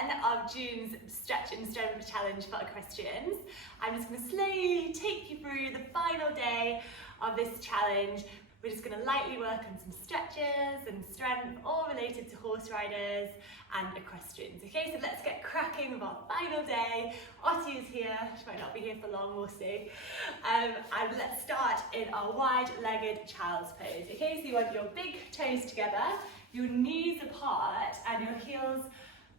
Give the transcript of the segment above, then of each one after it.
10 of June's Stretch and Strength Challenge for Equestrians. I'm just going to slowly take you through the final day of this challenge. We're just going to lightly work on some stretches and strength, all related to horse riders and equestrians. Okay, so let's get cracking with our final day. Ottie is here, she might not be here for long, we'll see. And let's start in our wide-legged child's pose. Okay, so you want your big toes together, your knees apart, and your heels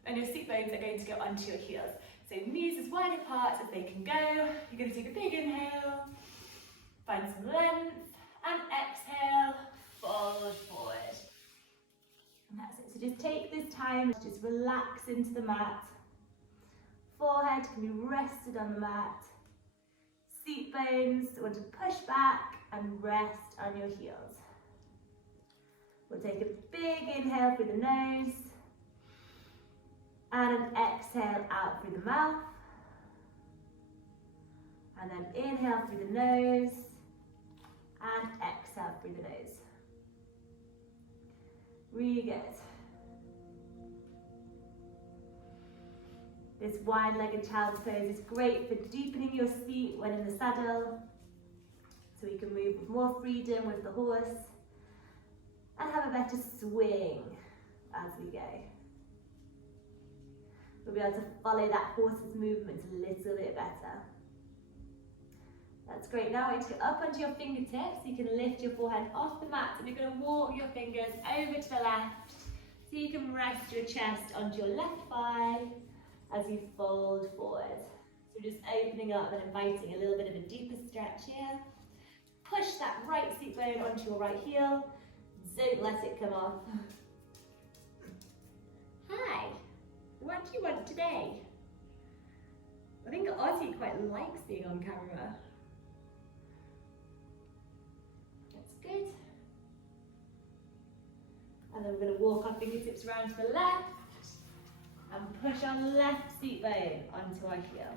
and your seat bones are going to go onto your heels. So knees as wide apart as they can go. You're going to take a big inhale, find some length, and exhale, fold forward. And that's it. So just take this time, just relax into the mat. Forehead can be rested on the mat. Seat bones want to push back and rest on your heels. We'll take a big inhale through the nose and an exhale out through the mouth. And then inhale through the nose and exhale through the nose. Really good. This wide-legged child's pose is great for deepening your seat when in the saddle, so you can move with more freedom with the horse and have a better swing as we go. We'll be able to follow that horse's movements a little bit better. That's great. Now I want you to go up onto your fingertips. You can lift your forehead off the mat and you're going to walk your fingers over to the left so you can rest your chest onto your left thigh as you fold forward. So we're just opening up and inviting a little bit of a deeper stretch here. Push that right seat bone onto your right heel. Don't let it come off. Hi, what do you want today? I think Ottie quite likes being on camera. Good. And then we're going to walk our fingertips around to the left and push our left seat bone onto our heel.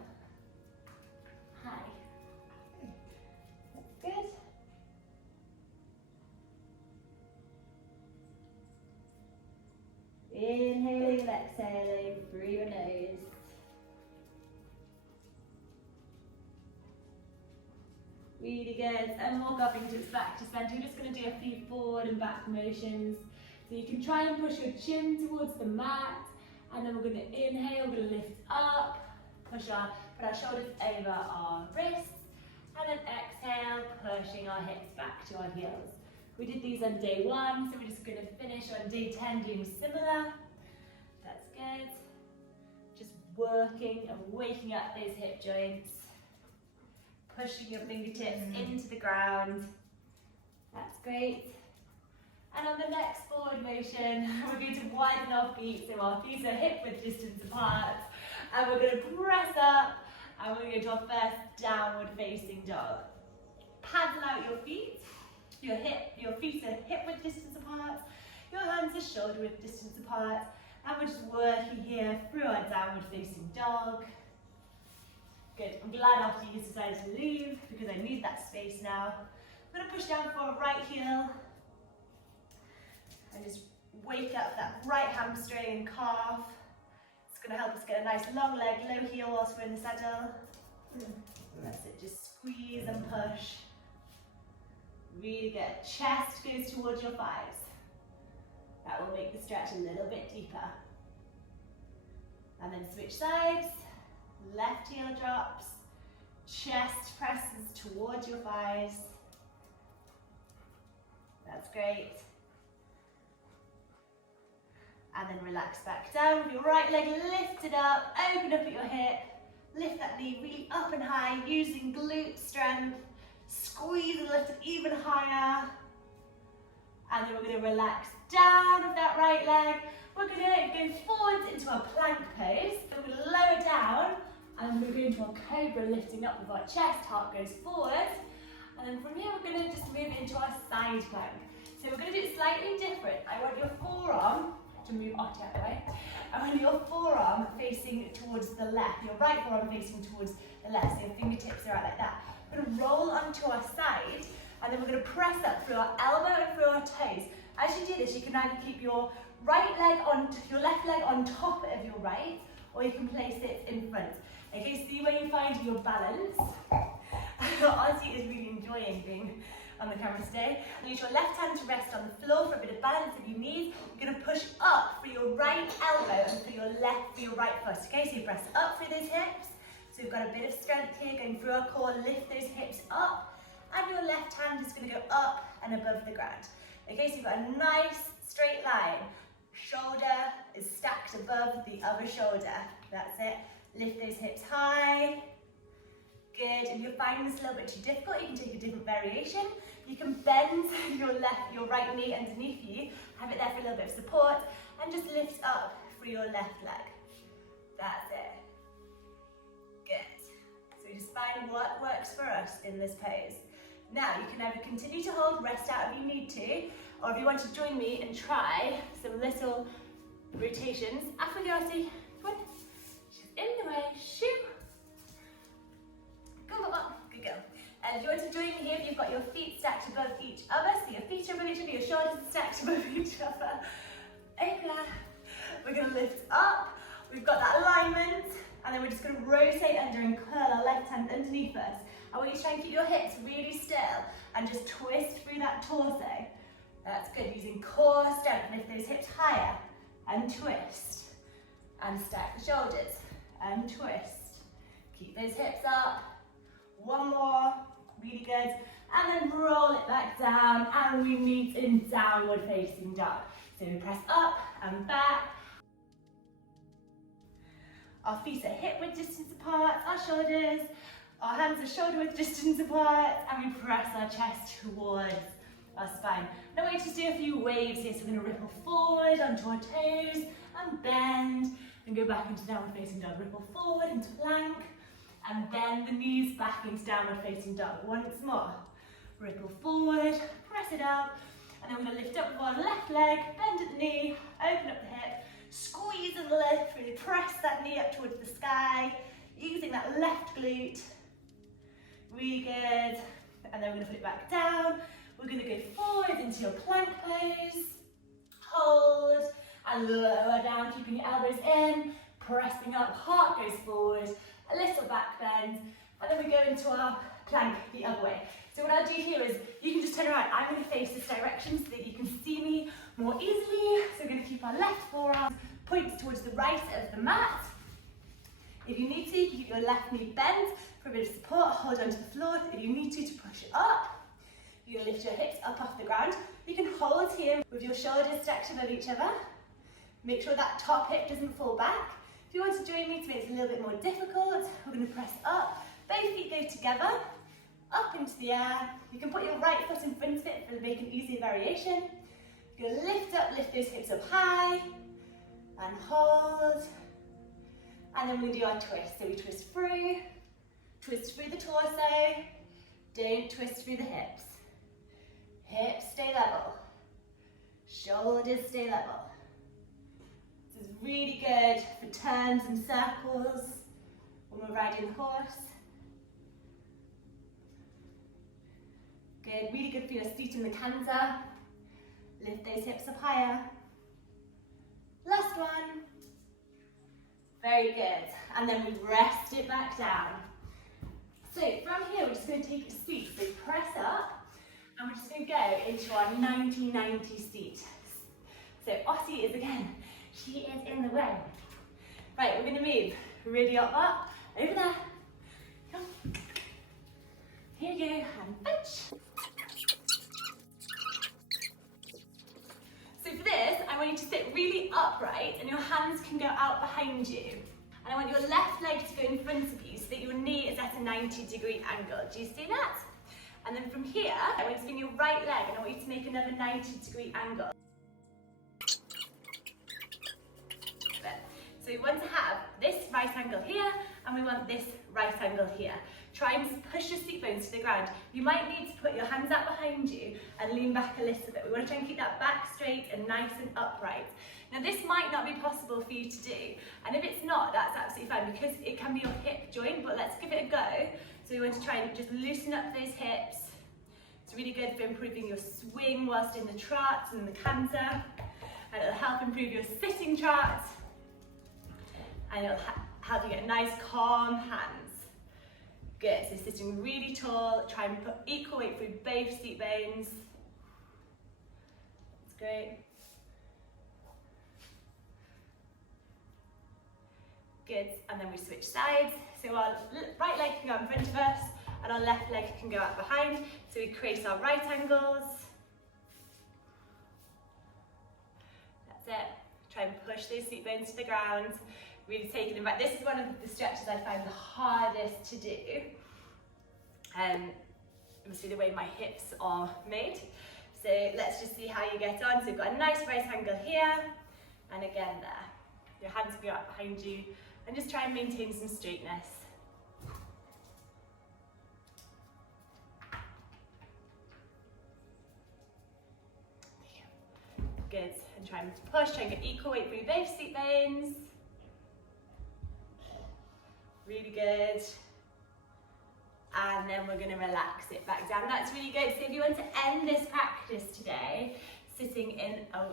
Hi. That's good. Inhaling and exhaling through your nose. Really good. And walk our fingertips back to center. We're just going to do a few forward and back motions. So you can try and push your chin towards the mat. And then we're going to inhale, we're going to lift up, put our shoulders over our wrists. And then exhale, pushing our hips back to our heels. We did these on day 1, so we're just going to finish on day 10 doing similar. That's good. Just working and waking up those hip joints. Pushing your fingertips into the ground. That's great. And on the next forward motion, we're going to widen our feet so our feet are hip-width distance apart. And we're going to press up and we're going to do our first downward facing dog. Paddle out your feet. Your feet are hip-width distance apart. Your hands are shoulder-width distance apart. And we're just working here through our downward facing dog. Good. I'm glad after you decided to leave because I need that space now. I'm going to push down for a right heel and just wake up that right hamstring and calf. It's going to help us get a nice long leg, low heel whilst we're in the saddle. That's it. Just squeeze and push. Really good. Chest goes towards your thighs. That will make the stretch a little bit deeper. And then switch sides. Left heel drops, chest presses towards your thighs. That's great. And then relax back down with your right leg lifted up, open up at your hip, lift that knee really up and high using glute strength. Squeeze and lift it even higher. And then we're going to relax down with that right leg. We're going to go forwards into our plank pose. We're going to lower down. And we're going to our cobra, lifting up with our chest, heart goes forward. And then from here, we're going to just move into our side plank. So we're going to do it slightly different. I want your forearm, to move Ottie out of the way. I want your forearm facing towards the left, your right forearm facing towards the left, so your fingertips are out like that. We're going to roll onto our side, and then we're going to press up through our elbow and through our toes. As you do this, you can either keep your your left leg on top of your right, or you can place it in front. Okay, see where you find your balance. Ozzy is really enjoying being on the camera today. Use your left hand to rest on the floor for a bit of balance if you need. You're going to push up for your right elbow and for your right foot. Okay, so you press up through those hips. So we've got a bit of strength here going through our core. Lift those hips up, and your left hand is going to go up and above the ground. Okay, so you've got a nice straight line. Shoulder is stacked above the other shoulder. That's it. Lift those hips high. Good. If you're finding this a little bit too difficult, you can take a different variation. You can bend your right knee underneath you, have it there for a little bit of support, and just lift up through your left leg. That's it. Good. So just find what works for us in this pose. Now you can either continue to hold, rest out if you need to, or if you want to join me and try some little rotations. Off we go, Ozzy. Come on. She's in the way. Shoot. Come on. Good girl. And if you want to join me here, you've got your feet stacked above each other. So your feet are above each other, your shoulders are stacked above each other. Okay. We're going to lift up. We've got that alignment. And then we're just going to rotate under and curl our left hand underneath us. I want you to try and keep your hips really still and just twist through that torso. That's good. Using core strength, lift those hips higher and twist. And stack the shoulders and twist. Keep those hips up. One more. Really good. And then roll it back down and we meet in downward facing dog. So we press up and back. Our feet are hip width distance apart, our shoulders, our hands are shoulder width distance apart, and we press our chest towards our spine. Now we're going to do a few waves here, so we're going to ripple forward onto our toes, and bend, and go back into downward facing dog. Ripple forward into plank, and bend the knees back into downward facing dog. Once more. Ripple forward, press it up, and then we're going to lift up with our left leg, bend at the knee, open up the hip, squeeze and lift, really press that knee up towards the sky, using that left glute. Really good. And then we're going to put it back down. We're going to go forward into your plank pose. Hold and lower down, keeping your elbows in, pressing up, heart goes forward, a little back bend, and then we go into our plank the other way. So what I'll do here is, you can just turn around. I'm going to face this direction so that you can see me more easily. So we're going to keep our left forearm pointed towards the right of the mat. If you need to, you can keep your left knee bent for a bit of support. Hold onto the floor. If you need to push it up. You're going to lift your hips up off the ground. You can hold here with your shoulders stacked above each other. Make sure that top hip doesn't fall back. If you want to join me to make it a little bit more difficult, we're going to press up. Both feet go together. Up into the air. You can put your right foot in front of it for make an easier variation. You're going to lift up, lift those hips up high, and hold. And then we'll do our twist. So we twist through the torso, don't twist through the hips. Hips stay level, shoulders stay level. This is really good for turns and circles when we're riding the horse. Good, really good for your seat in the canter. Lift those hips up higher. Last one. Very good. And then we rest it back down. So from here, we're just going to take a seat. So press up, and we're just going to go into our 90-90 seat. So Ossie is again, she is in the way. Right, we're going to move really up, over there. Come. Here you go, and punch. So for this, I want you to sit really upright and your hands can go out behind you. And I want your left leg to go in front of you so that your knee is at a 90-degree angle. Do you see that? And then from here, I want you to bring your right leg and I want you to make another 90-degree angle. So we want to have this right angle here and we want this right angle here. Try and push your seat bones to the ground. You might need to put your hands out behind you and lean back a little bit. We want to try and keep that back straight and nice and upright. Now this might not be possible for you to do, and if it's not, that's absolutely fine because it can be your hip joint, but let's give it a go. So we want to try and just loosen up those hips. It's really good for improving your swing whilst in the trot and the canter. and it'll help improve your sitting chart, and it'll help you get nice calm hands. Good, so sitting really tall, try and put equal weight through both seat bones. That's great. Good, and then we switch sides. So our right leg can go in front of us, and our left leg can go out behind. So we create our right angles. That's it. Try and push those seat bones to the ground. Really taking them back. This is one of the stretches I find the hardest to do. It must be the way my hips are made. So let's just see how you get on. So we've got a nice right angle here, and again there. Your hands can go out behind you, and just try and maintain some straightness. Good, and try and push, try and get equal weight through both seat bones. Really good. And then we're going to relax it back down. That's really good. So if you want to end this practice today sitting in a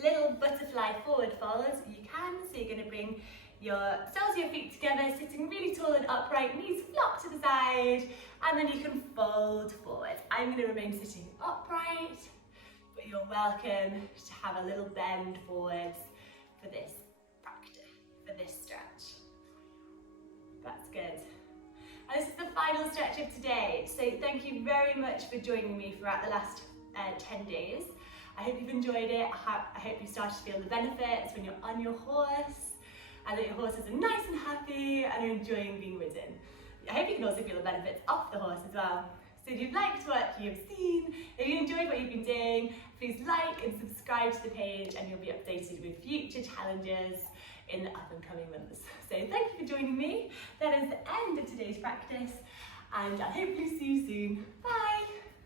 little butterfly forward fold, you can. So you're going to bring your soles of your feet together, sitting really tall and upright, knees flop to the side, and then you can fold forward. I'm going to remain sitting upright, but you're welcome to have a little bend forwards for this practice, for this stretch. That's good. And this is the final stretch of today. So thank you very much for joining me throughout the last 10 days. I hope you've enjoyed it. I hope you started to feel the benefits when you're on your horse, and that your horses are nice and happy and are enjoying being ridden. I hope you can also feel the benefits off the horse as well. So if you've liked what you've seen, if you enjoyed what you've been doing, please like and subscribe to the page, and you'll be updated with future challenges in the up and coming months. So thank you for joining me. That is the end of today's practice, and I'll hopefully see you soon. Bye!